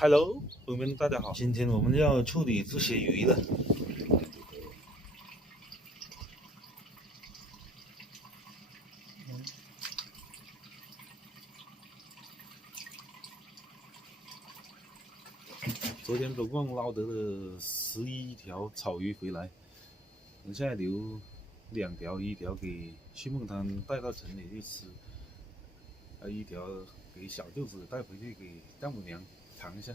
Hello， 朋友们，大家好！今天我们要处理这些鱼了。昨天总共捞得了11条草鱼回来，等下留2条，一条给徐梦汤带到城里去吃，还有一条给小舅子带回去给丈母娘尝一下。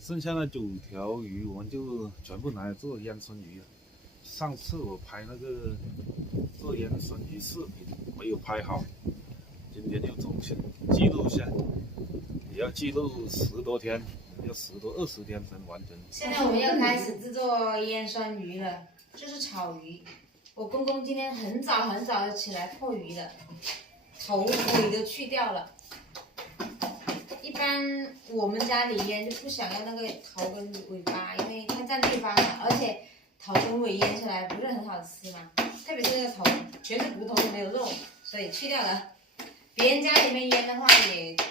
剩下的9条鱼我们就全部拿来做烟熏鱼了。上次我拍那个做烟熏鱼视频没有拍好，今天又重新记录一下，也要记录10多天，要20天才能完成。现在我们要开始制作烟熏鱼了，就是炒鱼。我公公今天很早的起来破鱼的，头尾都去掉了。一般我们家里腌就不想要那个头跟尾巴，因为太占地方了，而且头跟尾腌出来不是很好吃嘛，特别是那个头全是骨头没有肉，所以去掉了。别人家里面腌的话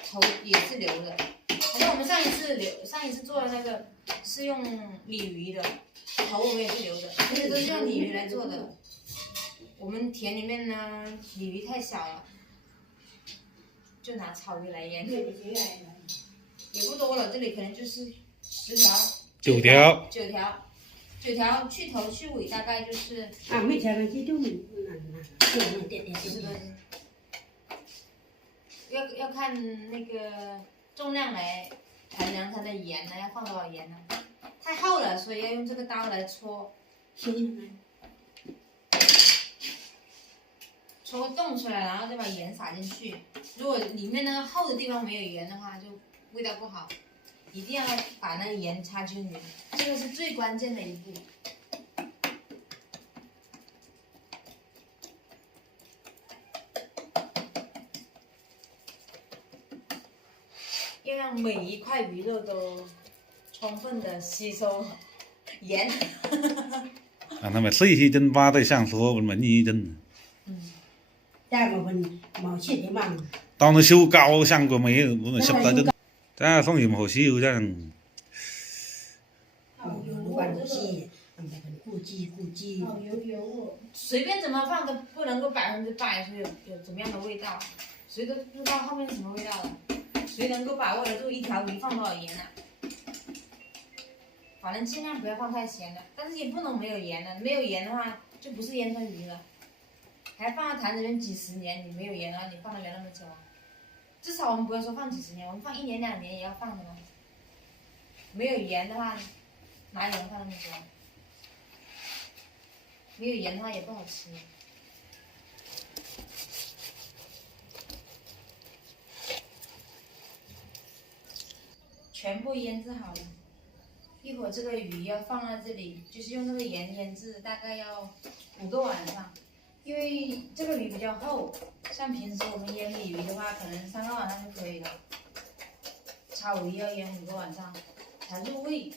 头也是留的，反正我们上一次做的那个是用鲤鱼的，头我们也是留的，这些都是用鲤鱼来做的。我们田里面呢鲤鱼太小了，就拿草鱼来腌，也不多了，这里可能就是10条、9条，去头去尾大概就是没条的这种要看那个重量来衡量它的盐呢，要放多少盐呢？太厚了，所以要用这个刀来搓，搓洞出来，然后再把盐撒进去。如果里面那个厚的地方没有盐的话，就味道不好。一定要把那个盐擦均匀，这个是最关键的一步。要让每一块鱼肉都充分的吸收盐。那么細氣真巴得上所文藝真。但我们冇切的嘛。到那修高上過沒？我們濕得真。這送鹽好燒這。随便怎么放都不能够100%是有怎么样的味道，谁都不知道后面是什么味道的，谁能够把握得住一条鱼放多少盐呢？反正尽量不要放太咸的，但是也不能没有盐的，没有盐的话就不是烟熏鱼了，还放在坛子里面几十年，你没有盐的话，你放得了那么久啊？至少我们不会说放几十年，我们放1年2年也要放的嘛。没有盐的话，哪有人放那么久？没有盐的话也不好吃。全部腌制好了，一会儿这个鱼要放在这里，就是用那个盐腌制，大概要5个晚上。因为这个鱼比较厚，像平时我们腌鲤鱼的话，可能3个晚上就可以了。炒鱼要腌5个晚上才入味。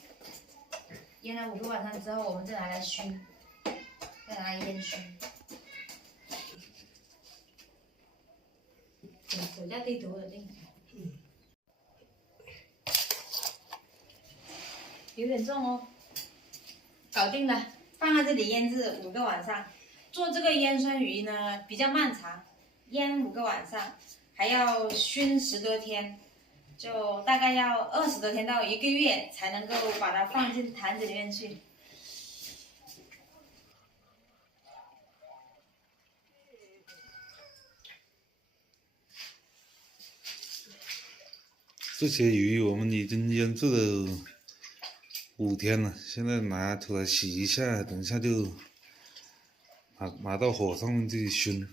腌了5个晚上之后，我们再拿来熏。再拿来烟熏，手加地图的定，有点重哦。搞定了，放在这里腌制5个晚上。做这个烟熏鱼呢比较漫长，腌5个晚上，还要熏10多天，就大概要20多天到1个月才能够把它放进坛子里面去。这些鱼我们已经腌制了5天了，现在拿出来洗一下，等一下就拿到火上面去熏。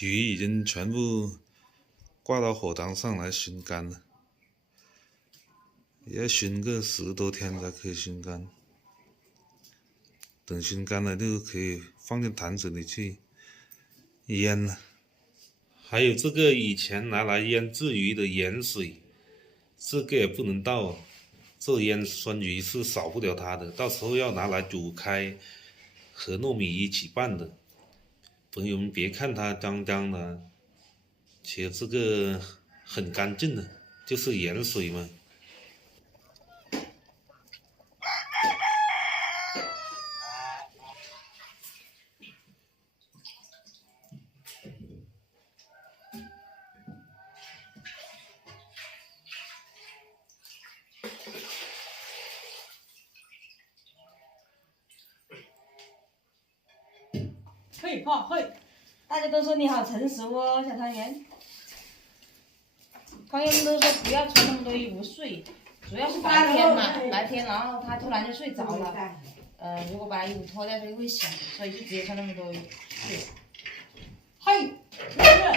鱼已经全部挂到火塘上来熏干了，也要熏个10多天才可以熏干。等熏干了就可以放进坛子里去腌了。还有这个以前拿来腌制鱼的盐水，这个也不能倒，这腌酸鱼是少不了它的，到时候要拿来煮开，和糯米一起拌的。朋友们别看它脏脏的，其实这个很干净的，就是盐水嘛。会泡会。大家都说你好成熟哦，小汤圆。朋友们都说不要穿那么多衣服睡，主要是白天嘛，白天然后他突然就睡着了。如果把衣服脱掉就会醒，所以就直接穿那么多衣服睡。嘿，热不热？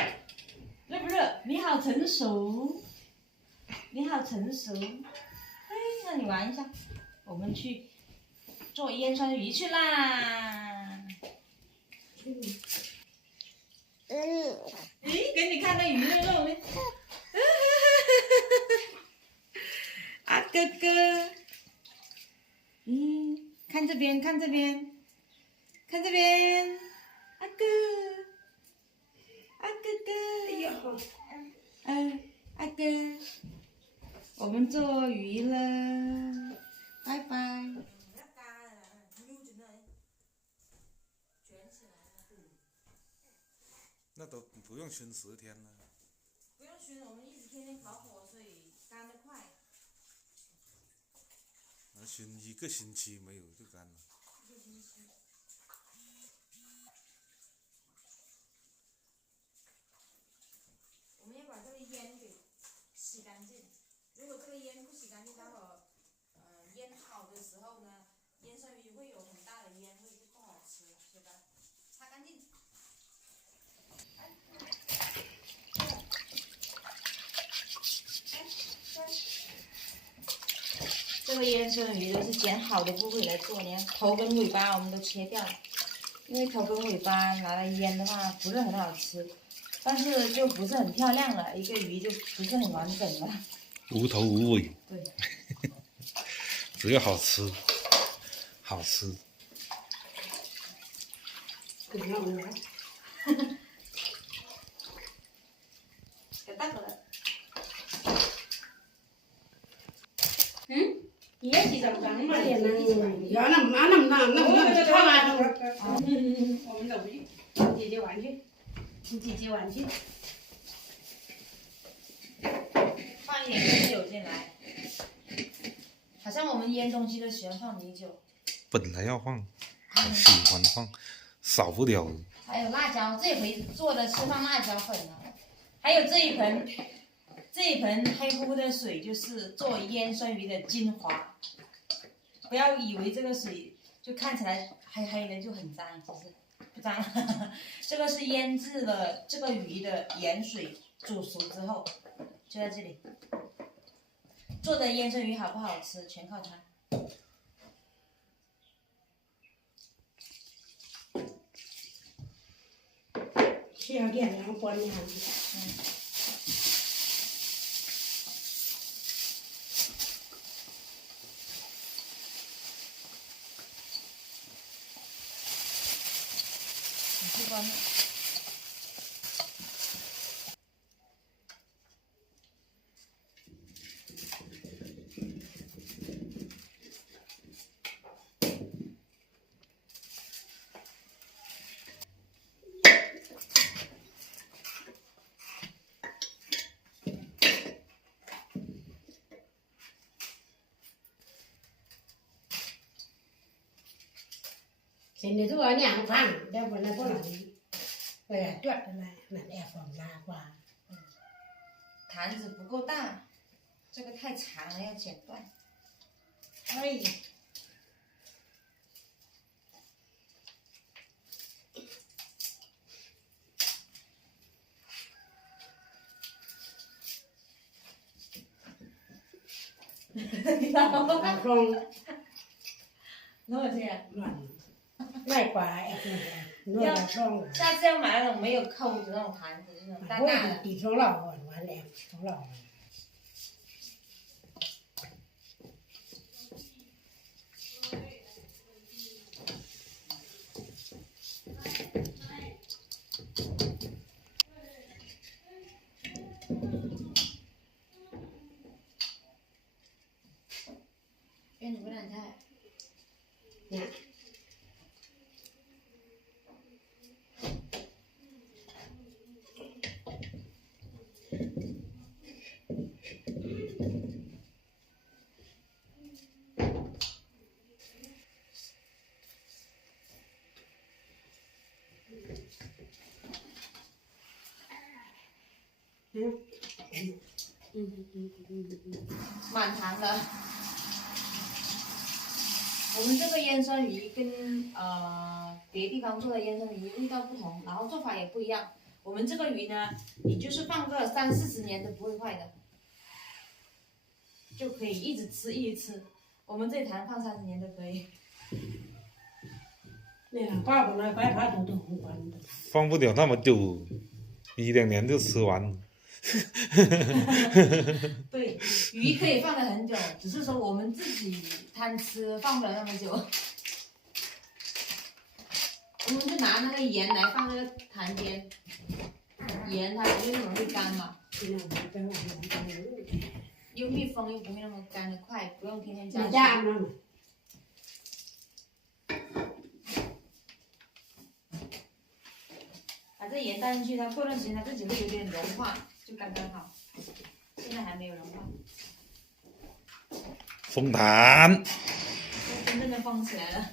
热不热？你好成熟，你好成熟。嘿，让你玩一下，我们去做腌酸鱼去啦。咦，给你看那鱼的肉没？啊哥哥，看这边，看这边，看这边，啊哥，啊哥哥，哟，啊哥，我们做鱼了，拜拜。那都不用熏10天了。不用熏，我们一直天天烤火，所以干得快。那熏1个星期没有就干了。1个星期。我们要把这个烟给洗干净。如果这个烟不洗干净，待会儿腌好的时候呢，腌酸鱼会有很大的烟味，就不好吃了，所以把它擦干净。这个腌酸鱼都是捡好的部位来做，你看头跟尾巴我们都切掉了，因为头跟尾巴拿来腌的话不是很好吃，但是就不是很漂亮了，一个鱼就不是很完整了。无头无尾。对。只要好吃，好吃。给我。给大哥了。你也洗澡脏嘛？要那么擦完了。我们走去，姐姐玩去，你姐姐玩去。放一点米酒进来，好像我们腌东西都喜欢放米酒。本来要放，喜欢放，少不了。还有辣椒，这回做的是放辣椒粉了。还有这一盆黑乎乎的水就是做腌酸鱼的精华。不要以为这个水就看起来黑黑的就很脏，其实不脏。这个是腌制了这个鱼的盐水煮熟之后，就在这里。做的腌酸鱼好不好吃，全靠它。小点然后关上。你去关。现在做娘饭，要不然不能，对，那也放大瓜。坛子不够大，这个太长了，要剪断。哎。老双多少钱？卖拐，弄老双。下次要买那种没有扣子那种盘子，那种大大的。底层老完了，从老。愿你不难菜。满堂的。我们这个烟酸鱼跟别地方做的烟酸鱼味道不同，然后做法也不一样。我们这个鱼呢，你就是放个30-40年都不会坏的，就可以一直吃一直吃。我们这坛放30年都可以。放不了那么久，1-2年就吃完了。对，鱼可以放得很久，只是说我们自己贪吃，放不了那么久。我们就拿那个盐来放那个坛边，盐它不会那么容易干嘛，又密封又不会那么干得快，不用天天加水。把这盐倒进去，它过段时间它自己会有点融化，就刚刚好。现在还没有融化。封坛。真正的封起来了。